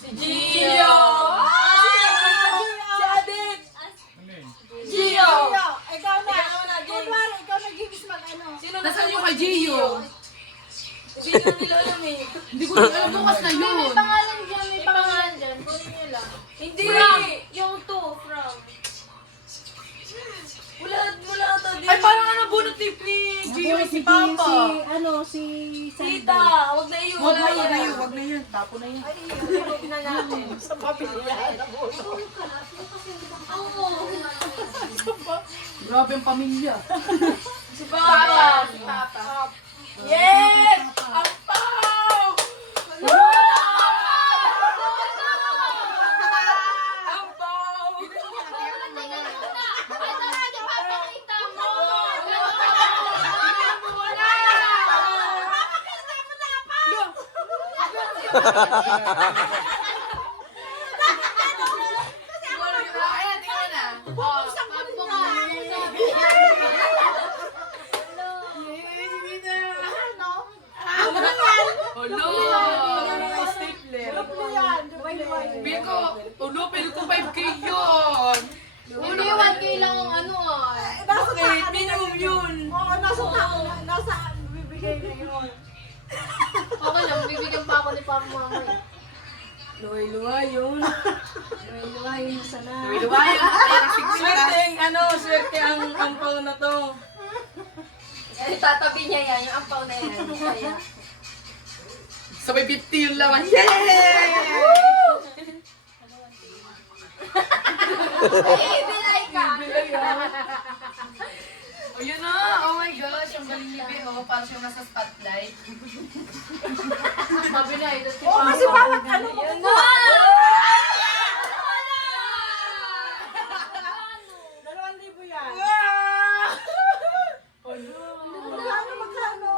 Si Gio! Si Adit! Gio! Ikaw na, kunwari, ikaw nag-ibis mag-ano. Sino Nasaan yung kay Gio? Hindi na nila alam eh. Hindi ko alam, bukas na yun. May pangalan dyan, may pangalan dyan. Kunin nyo lang. Hindi! Yung two, from. Wala ata din. Ay, parang ano bunot ni Gio si Papa. Si Tita, wag na iyo. Wag na yun. Tapo na yun. Ay, na natin. Sa pamilya. Grabe ang pamilya. Si Papa. Si Papa. Yes! Ang pao! Ang pao! Ay, talaga, papakita mo! Ayan, tingnan na. Buksan mo mukha. Hello! Stapler. Pil ko 5K yun. Hindi, 1K lang ang ano ah. Bakit? Minimum yun. Oo, nasa bibigay na yun. Okay lang, bibigyan pa ako ni Papa mamaya. Luhay-luhay yun. Luhay mo sana. Luwayan, Swerte ang ampaw na to. Tatabi niya yan, yung ampaw na yan. Kaya. Sabay 50 yung laman. Yay! Ay, bilay ka! Oh, yun na! Oh my gosh, ang galing ni Bea. Oh, parang siyang nasa spotlight. Sabi na, ito si Oo, Papa. kasi bawat ano mo. Yun na! 2,000 yan. Magkano?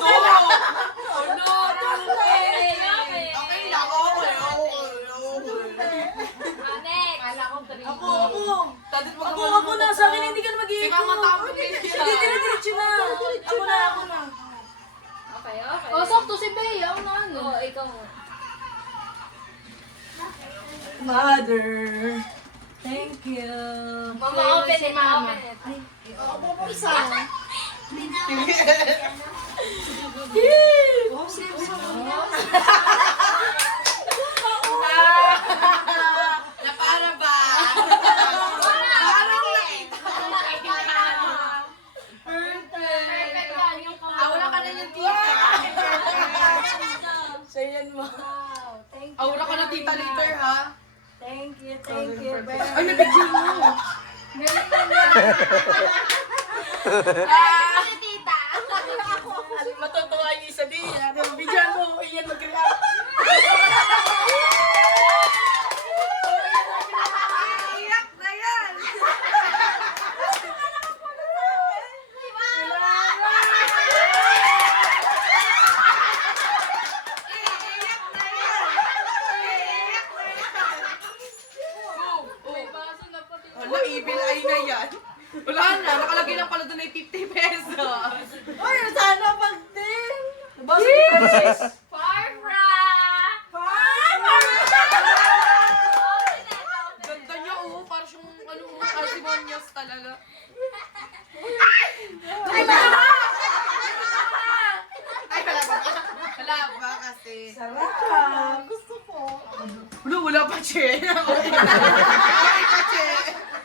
Oh no! Okay, okay. Okay lang, okay. Next. Kala ko Ako. Tadit mo Ako na. Sa akin hindi ka na Si mag-iikot. Mama tapos din siya. Hindi, diretso na. Ako na. Okay, okay. Oh, sakto si Bea. Ang ano. Oh, ikaw mo. Mother. Thank you. Mama, open Si it, Mama. open it. Oo, bubuksan. Na para ba? Perfect yan, yung kamay. Aura ka na yung tita. Sayan mo. Wow, thank you. Aura ka na tita later, ha? Thank you, very Ay, may picture mo. Ay, tita. Matutuwa yung isa din. Bidyan mo. Iyan mag-react. Iyak na yan. Wala, evil eye na yan. Wala na, nakalagay lang pala doon ay 50 pesos. Ay, sana pag-din. Far from. Ganda niya, oh. Parang siyang, ano, Arsimonios talaga. Ay, wala ba? Wala ba kasi? Sarap. Gusto ko. Wala pa, Che.